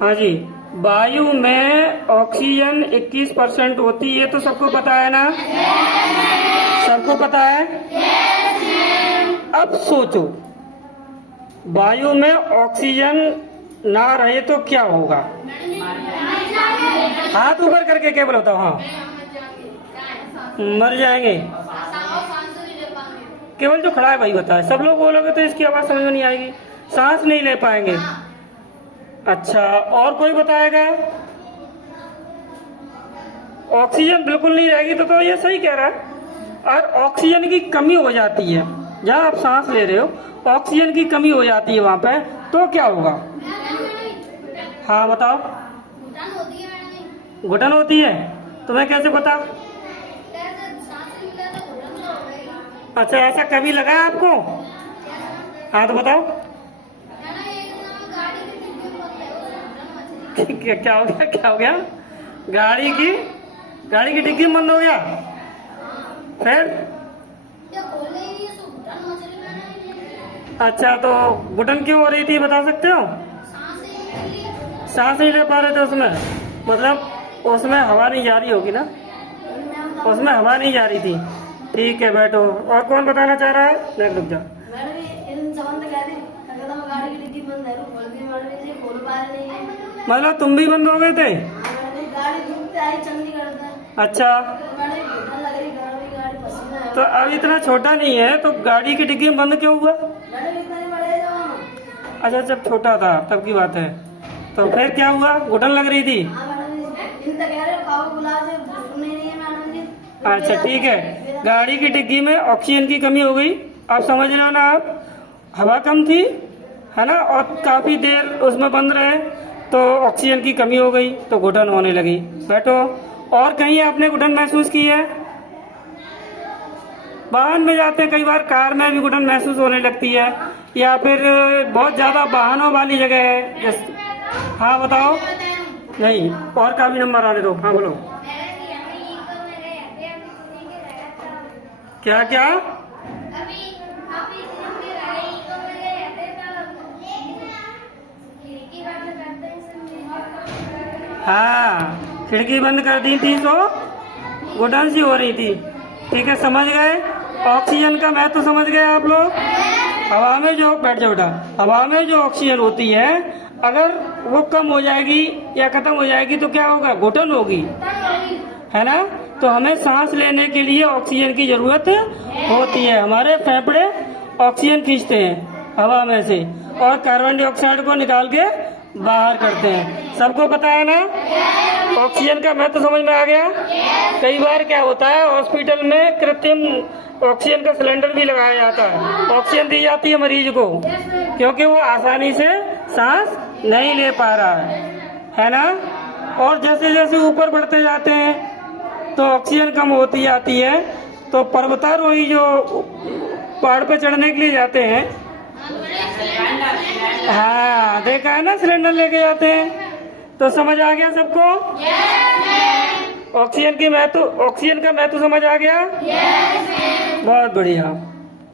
हाँ जी, वायु में ऑक्सीजन 21% होती है, तो सबको पता है ना? सबको पता है। अब सोचो, वायु में ऑक्सीजन ना रहे तो क्या होगा? हाथ ऊपर करके केवल बताओ। हाँ, मर जाएंगे। केवल जो खड़ा है भाई बताए, सब लोग बोलोगे तो इसकी आवाज समझ में नहीं आएगी, सांस नहीं ले पाएंगे। अच्छा, और कोई बताएगा? ऑक्सीजन बिल्कुल नहीं रहेगी तो ये सही कह रहा है। और ऑक्सीजन की कमी हो जाती है, जहाँ आप सांस ले रहे हो ऑक्सीजन की कमी हो जाती है वहां पे, तो क्या होगा? हाँ बताओ। घुटन होती है? तुम्हें कैसे पता? अच्छा, ऐसा कभी लगा है आपको? हाँ तो बताओ। क्या हो गया? क्या हो गया? गाड़ी की डिग्गी बंद हो गया? फिर? अच्छा, तो घुटन क्यों हो रही थी, बता सकते हो? सांस नहीं ले पा रहे थे उसमें, मतलब उसमें हवा नहीं जा रही होगी ना, उसमें हवा नहीं जा रही थी। ठीक है, बैठो। और कौन बताना चाह रहा है? नहीं, रुक जाओ। मतलब तुम भी बंद हो गए थे? अच्छा, तो अब इतना छोटा नहीं है तो गाड़ी की डिग्गी बंद क्यों हुआ? अच्छा, जब छोटा था तब की बात है। तो फिर क्या हुआ? घुटन लग रही थी? अच्छा ठीक है, गाड़ी की डिग्गी में ऑक्सीजन की कमी हो गई, आप समझ रहे हो ना? आप हवा कम थी, है ना, और काफी देर उसमें बंद रहे तो ऑक्सीजन की कमी हो गई तो घुटन होने लगी। बैठो। और कहीं आपने घुटन महसूस की है? वाहन में जाते हैं, कई बार कार में भी घुटन महसूस होने लगती है, या फिर बहुत ज्यादा वाहनों वाली जगह है। हाँ बताओ। नहीं, और का भी नंबर आने दो। हाँ बोलो। क्या क्या? हाँ, खिड़की बंद कर दी थी तो घुटन सी हो रही थी। ठीक है, समझ गए? ऑक्सीजन का महत्व समझ गए आप लोग? हवा में जो, बैठ जाओ बेटा, हवा में जो ऑक्सीजन होती है अगर वो कम हो जाएगी या खत्म हो जाएगी तो क्या होगा? घुटन होगी, है ना? तो हमें सांस लेने के लिए ऑक्सीजन की जरूरत होती है। हमारे फेफड़े ऑक्सीजन खींचते हैं हवा में से और कार्बन डाइऑक्साइड को निकाल के बाहर करते हैं। सबको पता है ना? ऑक्सीजन का महत्व समझ में आ गया? कई बार क्या होता है, हॉस्पिटल में कृत्रिम ऑक्सीजन का सिलेंडर भी लगाया जाता है, ऑक्सीजन दी जाती है मरीज को, क्योंकि वो आसानी से सांस नहीं ले पा रहा है ना? और जैसे जैसे ऊपर बढ़ते जाते हैं तो ऑक्सीजन कम होती जाती है, तो पर्वतारोही जो पहाड़ पे चढ़ने के लिए जाते हैं, हाँ देखा है ना, सिलेंडर लेके जाते हैं। तो समझ आ गया सबको? ऑक्सीजन का महत्व समझ आ गया? बहुत बढ़िया।